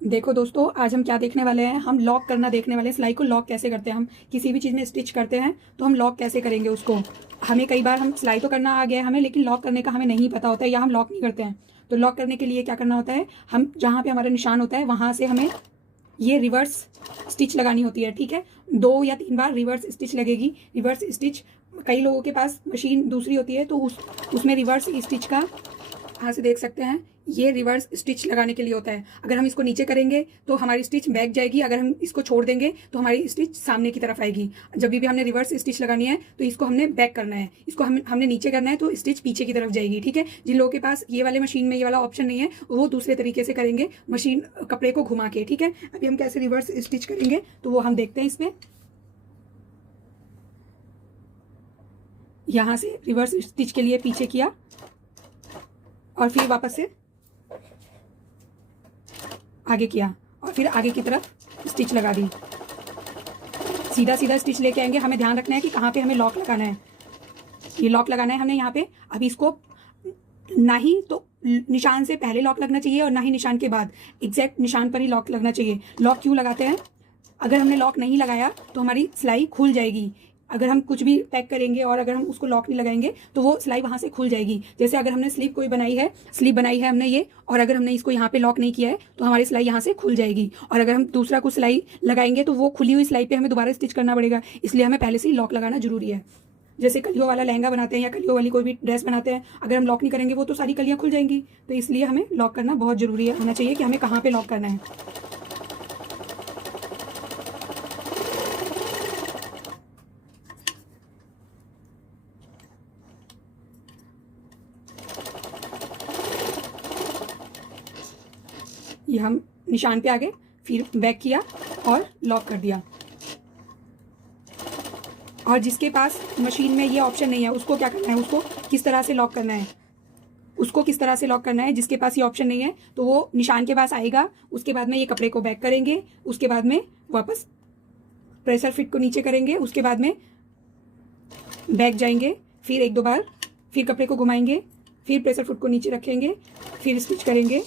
देखो दोस्तों, आज हम क्या देखने वाले हैं। हम लॉक करना देखने वाले हैं। सिलाई को लॉक कैसे करते हैं। हम किसी भी चीज़ में स्टिच करते हैं तो हम लॉक कैसे करेंगे उसको। हमें कई बार हम सिलाई तो करना आ गया है हमें, लेकिन लॉक करने का हमें नहीं पता होता है या हम लॉक नहीं करते हैं। तो लॉक करने के लिए क्या करना होता है, हम जहाँ पे हमारा निशान होता है वहाँ से हमें ये रिवर्स स्टिच लगानी होती है। ठीक है, 2 या 3 बार रिवर्स स्टिच लगेगी। रिवर्स स्टिच, कई लोगों के पास मशीन दूसरी होती है तो उसमें रिवर्स स्टिच का, यहाँ से देख सकते हैं, ये रिवर्स स्टिच लगाने के लिए होता है। अगर हम इसको नीचे करेंगे तो हमारी स्टिच बैक जाएगी, अगर हम इसको छोड़ देंगे तो हमारी स्टिच सामने की तरफ आएगी। जब भी हमने रिवर्स स्टिच लगानी है तो इसको हमने बैक करना है, इसको हमने नीचे करना है तो स्टिच पीछे की तरफ जाएगी। ठीक है, जिन लोगों के पास ये वाले मशीन में ये वाला ऑप्शन नहीं है वो दूसरे तरीके से करेंगे, मशीन कपड़े को घुमा के। ठीक है, अभी हम कैसे रिवर्स स्टिच करेंगे तो वो हम देखते हैं। इसमें यहाँ से रिवर्स स्टिच के लिए पीछे किया और फिर वापस से आगे किया और फिर आगे की तरफ स्टिच लगा दी। सीधा सीधा स्टिच लेके आएंगे। हमें ध्यान रखना है कि कहाँ पे हमें लॉक लगाना है। ये लॉक लगाना है हमने यहाँ पे। अभी इसको ना ही तो निशान से पहले लॉक लगना चाहिए और ना ही निशान के बाद, एग्जैक्ट निशान पर ही लॉक लगना चाहिए। लॉक क्यों लगाते हैं, अगर हमने लॉक नहीं लगाया तो हमारी सिलाई खुल जाएगी। अगर हम कुछ भी पैक करेंगे और अगर हम उसको लॉक नहीं लगाएंगे तो वो सिलाई वहाँ से खुल जाएगी। जैसे अगर हमने स्लीव कोई बनाई है, स्लीव बनाई है हमने ये, और अगर हमने इसको यहाँ पे लॉक नहीं किया है तो हमारी सिलाई यहाँ से खुल जाएगी। और अगर हम दूसरा कुछ सिलाई लगाएंगे तो वो खुली हुई सिलाई पे हमें दोबारा स्टिच करना पड़ेगा। इसलिए हमें पहले से ही लॉक लगाना जरूरी है। जैसे कलियों वाला लहंगा बनाते हैं या कलियों वाली कोई भी ड्रेस बनाते हैं, अगर हम लॉक नहीं करेंगे वो तो सारी कलियाँ खुल जाएंगी। तो इसलिए हमें लॉक करना बहुत जरूरी है, होना चाहिए कि हमें कहाँ पे लॉक करना है। ये हम निशान पे आ गए, फिर बैक किया और लॉक कर दिया। और जिसके पास मशीन में ये ऑप्शन नहीं है उसको क्या करना है, उसको किस तरह से लॉक करना है, उसको किस तरह से लॉक करना है। जिसके पास ये ऑप्शन नहीं है तो वो निशान के पास आएगा, उसके बाद में ये कपड़े को बैक करेंगे, उसके बाद में वापस प्रेशर फिट को नीचे करेंगे, उसके बाद में बैक जाएंगे, फिर 1-2 बार, फिर कपड़े को घुमाएंगे, फिर प्रेशर फुट को नीचे रखेंगे, फिर स्टिच करेंगे।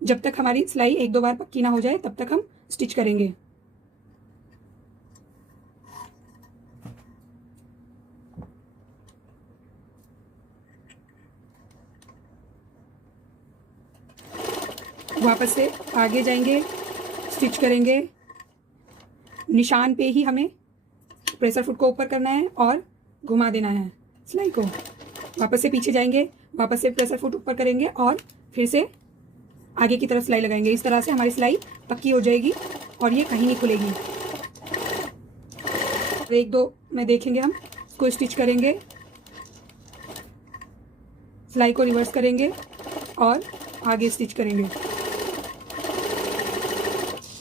जब तक हमारी सिलाई 1-2 बार पक्की ना हो जाए तब तक हम स्टिच करेंगे। वापस से आगे जाएंगे, स्टिच करेंगे। निशान पे ही हमें प्रेशर फुट को ऊपर करना है और घुमा देना है सिलाई को। वापस से पीछे जाएंगे, वापस से प्रेशर फुट ऊपर करेंगे और फिर से आगे की तरफ सिलाई लगाएंगे। इस तरह से हमारी सिलाई पक्की हो जाएगी और ये कहीं नहीं खुलेगी। 1-2 में देखेंगे, हम इसको स्टिच करेंगे, सिलाई को रिवर्स करेंगे और आगे स्टिच करेंगे।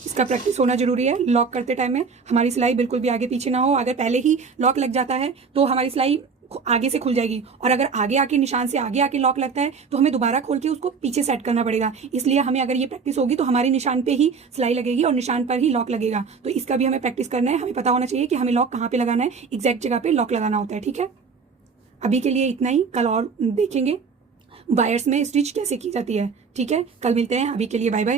इसका प्रैक्टिस होना जरूरी है। लॉक करते टाइम में हमारी सिलाई बिल्कुल भी आगे पीछे ना हो। अगर पहले ही लॉक लग जाता है तो हमारी सिलाई आगे से खुल जाएगी, और अगर आगे आके निशान से आगे आके लॉक लगता है तो हमें दोबारा खोल के उसको पीछे सेट करना पड़ेगा। इसलिए हमें अगर ये प्रैक्टिस होगी तो हमारी निशान पे ही सिलाई लगेगी और निशान पर ही लॉक लगेगा। तो इसका भी हमें प्रैक्टिस करना है। हमें पता होना चाहिए कि हमें लॉक कहाँ पे लगाना है, एग्जैक्ट जगह पे लॉक लगाना होता है। ठीक है, अभी के लिए इतना ही। कल और देखेंगे वायर्स में स्टिच कैसे की जाती है। ठीक है, कल मिलते हैं। अभी के लिए बाय बाय।